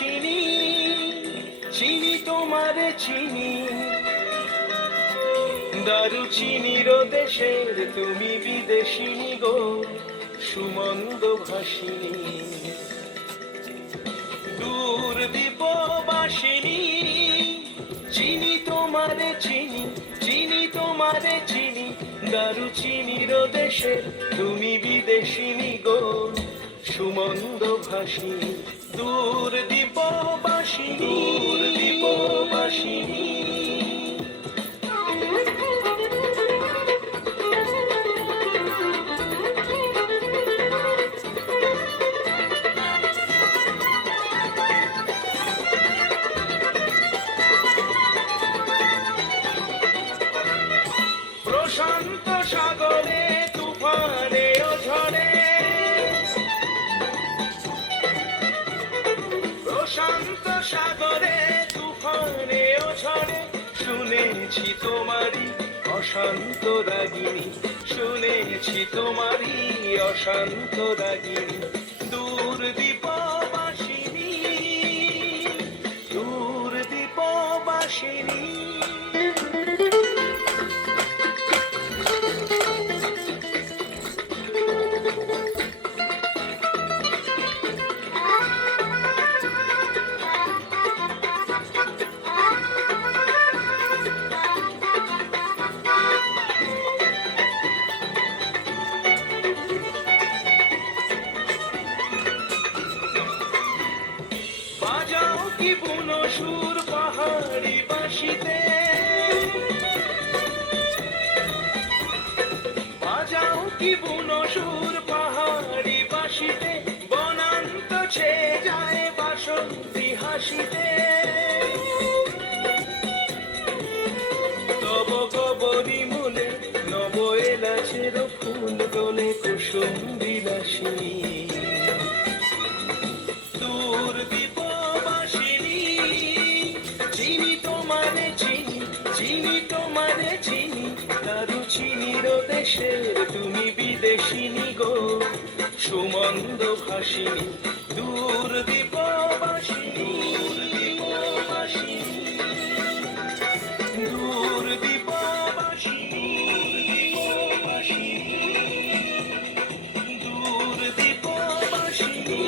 ভাসিনী, চিনি তোমারে চিনি, দারুচিনির দেশের তুমি বিদেশিনী গো, সুমন্দ ভাসিনী। দূর দীপবাসিনী, চিনি তোমারে চিনি, চিনি তোমারে চিনি, দারুচিনির দেশের তুমি বিদেশিনী গো, সুমন্দ ভাসিনী। দূর দীপবাসিনী, দূর দীপবাসিনী। প্রশান্ত সাগরে তুফানে ও ঝড়ে, প্রশান্ত সাগরে তুফানে ও ঝড়ে, শুনেছি তোমারই অশান্ত রাগিনী, শুনেছি তোমারই অশান্ত রাগিনী। দূর দীপবাসিনী, দূর দীপবাসিনী। বাজাও কি বুনো সুর পাহাড়ি বাঁশিতে, বাজাও কি বুনো সুর পাহাড়ি বাঁশিতে, বনান্ত ছেয়ে যায় বাসন্তী হাসিতে। তব কবরী মূলে নব এলাচের ফুল দোলে কুসুম বিলাসী। দূর দীপবাসিনী, চিনি তোমারে চিনি, চিনি তোমারে চিনি, দারুচিনির দেশের তুমি বিদেশিনী গো, সুমন্দ ভাসিনী। দূর দীপবাসিনী, দূর দীপবাসিনী, দূর দীপবাসিনী, দূর দীপবাসিনী।